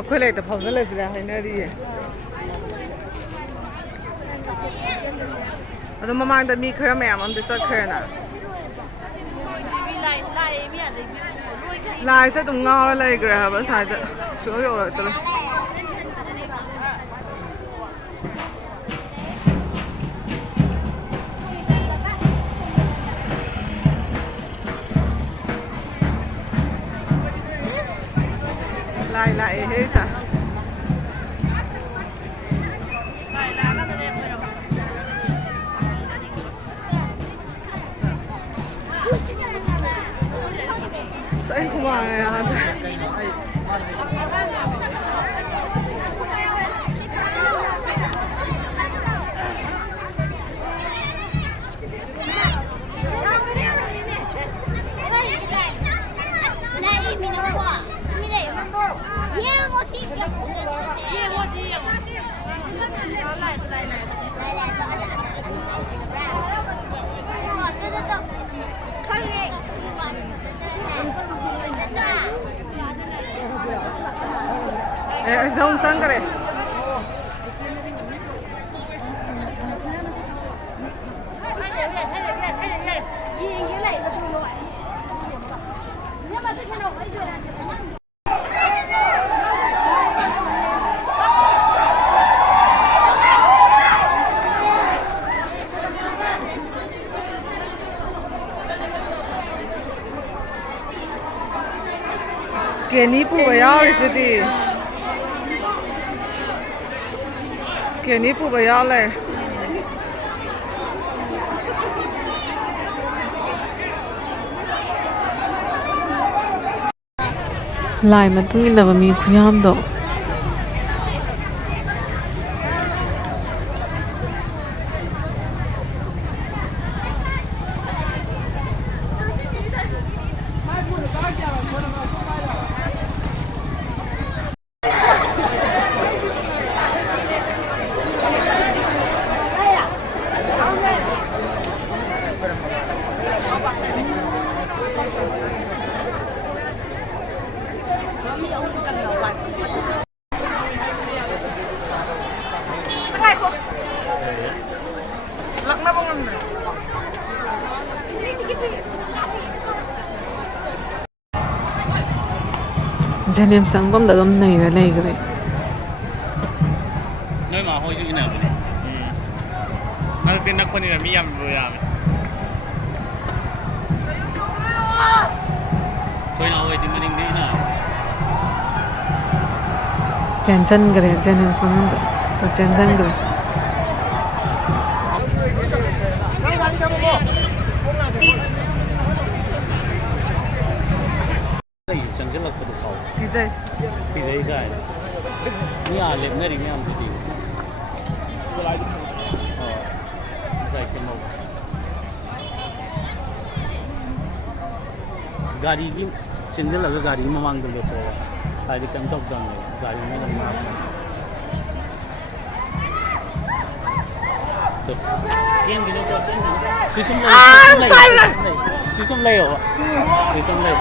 ꯑꯩꯈꯣꯏ ꯂꯩꯇ ꯐꯥꯎꯖꯜꯂꯁꯤꯔ ꯍꯥꯏꯅꯔꯤꯌꯦ ꯑꯗꯣ ꯃꯃꯥꯡꯗ ꯃꯤ ꯈꯔ ꯃꯌꯥꯝ ꯑꯝꯗ ꯆꯠꯈ꯭ꯔꯦꯅ ꯂꯥꯏꯁꯦ ꯑꯗꯨꯝ ꯉꯥꯎꯔ ꯂꯩꯈ꯭ꯔꯦ ꯍꯥꯏꯕ ꯁ꯭ꯋꯥꯏꯗ ꯁꯨꯡꯌꯧ ꯌꯧꯔꯛꯇ꯭ꯔꯦ lại lại hết sao sẽ không vào này à Xong xong cái 괜히 뽑아야 이제디 괜히 뽑아야 래 라이 mattung inaba mi khuyamdo Janem sangbam da dom nei ra lei gre noi ma hoi ju ina bane na tin nak pani mi yam ro ya thoi na hoi di maning ni na tension gre janem sangbam da tension gre chẳng là cái đồ thì dây cái nhà lên ngay đi nghe không thì dây xe màu gari đi chính là cái gari mà mang được rồi tại vì cần tốc độ gari này là mà trên cái nó trên xí xung lây hả xí xung lây xí xung lây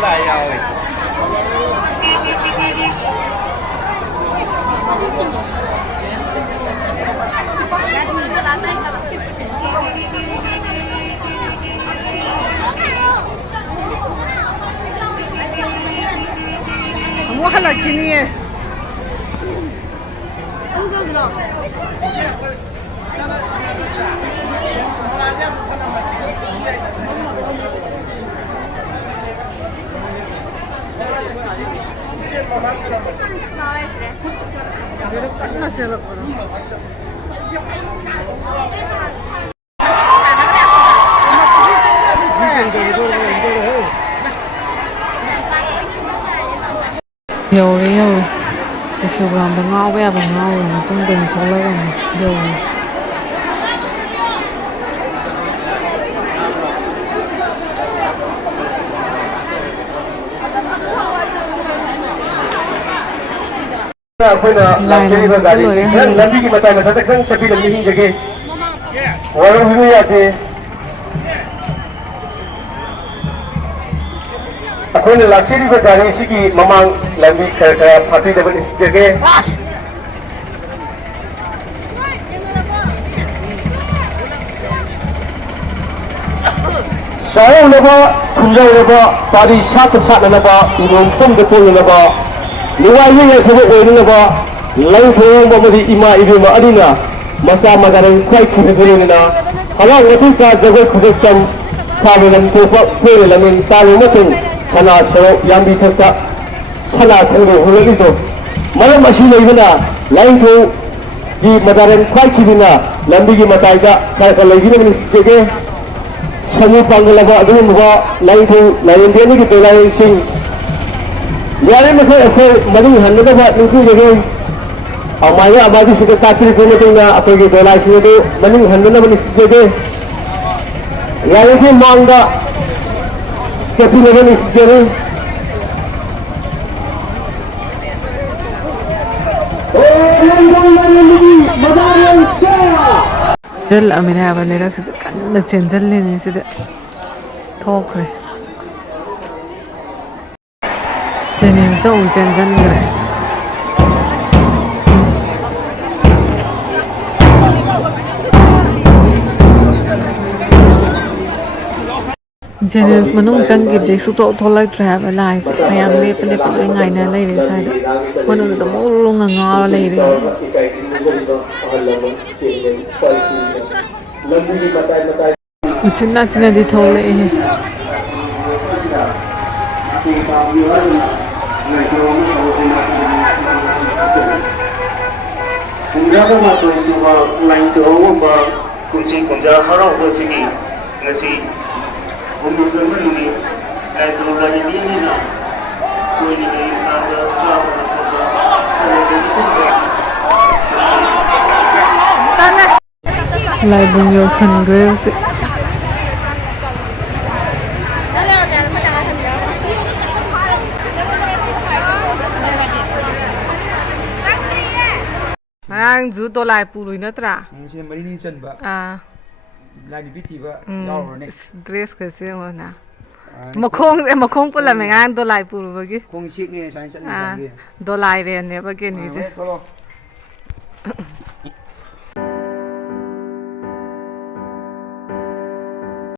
lại rồi 뭐 하나 기니에 딱 제일 요래요. 그래서 한번 나와야 나오는 동동 돌아가는 요. ꯂꯥꯏꯅ ꯂꯣꯏꯔꯦ ꯍꯥꯏꯔꯦ ꯂꯝꯕꯤꯒꯤ ꯃꯇꯥꯏ ꯃꯊꯛꯇ ꯈꯤꯇꯪ ꯆꯠꯄꯤꯔꯝꯖꯒꯦ ꯋꯥꯔꯧꯕꯤꯕ ꯌꯥꯗꯦ ꯑꯩꯈꯣꯏꯅ ꯂꯥꯛꯆꯔꯤꯕ ꯒꯥꯔꯤꯁꯤꯒꯤ ꯃꯃꯥꯡ ꯂꯝꯕꯤ ꯈꯔ ꯈꯔ ꯐꯥꯠꯄꯤꯗꯕ ꯅꯤꯡꯁꯤꯡꯖꯒꯦ ꯆꯥꯎꯔꯧꯅꯕ ꯈꯨꯟꯖꯧꯅꯕ ꯄꯥꯔꯤ ꯁꯥꯠꯇ ꯁꯥꯠꯅꯅꯕ ꯎꯔꯣꯝ ꯄꯨꯝꯗ ꯄꯣꯡꯅꯅꯕ ꯅꯨꯡꯉꯥꯏꯕ ꯌꯥꯏꯐꯕ ꯑꯣꯏꯅꯅꯕ ꯂꯩꯊꯧ ꯑꯋꯥꯡꯕ ꯑꯃꯗꯤ ꯏꯃꯥ ꯏꯕꯦꯝꯃ ꯑꯅꯤꯅ ꯃꯆꯥ ꯃꯒꯥꯔꯦꯟ ꯈ꯭ꯋꯥꯏꯈꯤꯕꯒꯤ ꯂꯣꯏꯅꯅ ꯍꯔꯥꯎ ꯃꯊꯣꯏꯇ ꯖꯒꯣꯏ ꯈꯨꯗꯣꯛꯆꯝ ꯁꯥꯕ ꯂꯝ ꯊꯣꯛꯄ ꯀꯣꯏꯔ ꯂꯃꯦꯡ ꯇꯥꯜꯂꯕ ꯃꯇꯨꯡ ꯁꯅꯥ ꯁꯣꯔꯣꯛ ꯌꯥꯝꯕꯤ ꯊꯛꯇ ꯁꯅꯥ ꯈꯪꯗ ꯍꯣꯡꯂꯛꯂꯤꯗꯣ ꯃꯔꯝ ꯑꯁꯤ ꯂꯩꯕꯅ ꯂꯥꯏꯅꯤꯡꯊꯧꯒꯤ ꯃꯗꯥꯔꯦꯟ ꯈ꯭ꯋꯥꯏꯈꯤꯕꯅ ꯂꯝꯕꯤꯒꯤ ꯃꯇꯥꯏꯗ ꯈꯔ ꯈꯔ ꯂꯩꯕꯤꯅꯕ ꯅꯤꯡꯁꯤꯡꯖꯒꯦ ꯁꯃꯨ ꯄꯥꯡꯒꯜꯂꯕ ꯑꯗꯨꯒꯨꯝꯂꯕ ꯂꯥꯏꯅꯤꯡꯊꯧ ꯂꯥꯏꯔꯦꯝꯕꯤꯒꯤ ꯗꯣꯂꯥꯏꯁꯤꯡ ꯌꯥꯔꯤ ꯃꯈꯩ ꯑꯩꯈꯣꯏ ꯃꯅꯤꯡ ꯍꯟꯅꯗꯕ ꯅꯤꯡꯁꯤꯡꯖꯒꯦ ꯑꯃꯥꯏꯅ ꯑꯃꯒꯤꯁꯤꯗ ꯇꯥꯛꯄꯤꯔꯛꯄ ꯃꯇꯨꯡꯗ ꯑꯩꯈꯣꯏꯒꯤ ꯗꯣꯂꯥꯏꯁꯤꯡ ꯑꯗꯨ ꯃꯅꯤꯡ ꯍꯟꯅꯅꯕ ꯅꯤꯡꯁꯤꯡꯖꯒꯦ ꯌꯥꯔꯤꯈꯩ ꯃꯥꯡꯗ ꯆꯠꯄꯤꯅꯕ ꯅꯤꯡꯁꯤꯡꯖꯒꯦ ꯆꯦꯟꯖꯜꯂꯛꯑꯃꯤꯅꯦ ꯍꯥꯏꯕ ꯂꯩꯔꯛꯁꯤꯗ ꯀꯟꯅ ꯆꯦꯟꯖꯜꯂꯤꯅꯤ ꯁꯤꯗ ꯊꯣꯛꯈ꯭ꯔꯦ ꯖꯦꯅꯤꯝꯁꯇ ꯑꯃꯨꯛ ꯆꯦꯟꯖꯟꯈ꯭ꯔꯦ ꯖꯦꯅꯤꯝꯁ ꯃꯅꯨꯡ ꯆꯪꯈꯤꯕꯗꯩ ꯁꯨꯛꯊꯣꯛ ꯊꯣꯛꯂꯛꯇ꯭ꯔꯦ ꯍꯥꯏꯕ ꯂꯥꯏꯁꯦ ꯃꯌꯥꯝ ꯂꯦꯞꯄ ꯂꯦꯞꯄ ꯂꯣꯏ ꯉꯥꯏꯅ ꯂꯩꯔꯦ ꯁ꯭ꯋꯥꯏꯗ ꯃꯅꯨꯡꯗ ꯃꯨꯔꯨꯡꯉ ꯉꯥꯎꯔ ꯂꯩꯔꯦ ꯎꯆꯤꯟ ꯅꯥꯆꯤꯟꯅꯗꯤ ꯊꯣꯛꯂꯛꯏꯍꯦ ꯀꯨꯝꯖꯥꯒ ꯃꯥꯊꯣꯏꯁꯨꯕ ꯂꯥꯏꯅꯤꯡꯊꯧ ꯑꯋꯥꯡꯕ ꯀꯨꯝꯁꯤ ꯀꯨꯝꯖꯥ ꯍꯔꯥꯎꯕꯁꯤꯒꯤ ꯉꯁꯤ ꯍꯨꯝꯐꯨ ꯆꯟꯕ ꯅꯨꯃꯤꯠ ꯂꯥꯏꯅꯤꯡꯊꯧ ꯂꯥꯏꯔꯦꯝꯕꯤꯅꯤꯅ ꯀꯣꯏꯔꯤꯉꯩ ꯃꯇꯥꯡꯗ ꯆꯥꯕ ꯂꯥꯏꯕꯨꯡ ꯌꯧꯁꯟꯈ꯭ꯔꯦ ꯍꯧꯖꯤꯛ ꯉꯔꯥꯡꯁꯨ ꯗꯣꯂꯥꯏ ꯄꯨꯔꯨꯏ ꯅꯠꯇ꯭ꯔꯥ ꯁꯤ ꯃꯔꯤꯅꯤ ꯆꯟꯕ ꯂꯥꯏ ꯅꯨꯄꯤ ꯊꯤꯕ ꯌꯥꯎꯔꯨꯔꯅꯦ ꯗ꯭ꯔꯦꯁꯀꯁꯦ ꯌꯦꯡꯉꯣꯅ ꯃꯈꯣꯡ ꯄꯨꯜꯂꯝꯃꯦ ꯉꯔꯥꯡ ꯗꯣꯂꯥꯏ ꯄꯨꯔꯨꯕꯒꯤ ꯈꯣꯡ ꯁꯦꯛꯅꯦ ꯁꯨꯃꯥꯏꯅ ꯆꯠꯂꯤ ꯗꯣꯂꯥꯏꯔꯦꯟꯅꯦꯕ ꯀꯦꯅꯤꯁꯦ ꯊꯣꯛꯂꯛꯑꯣ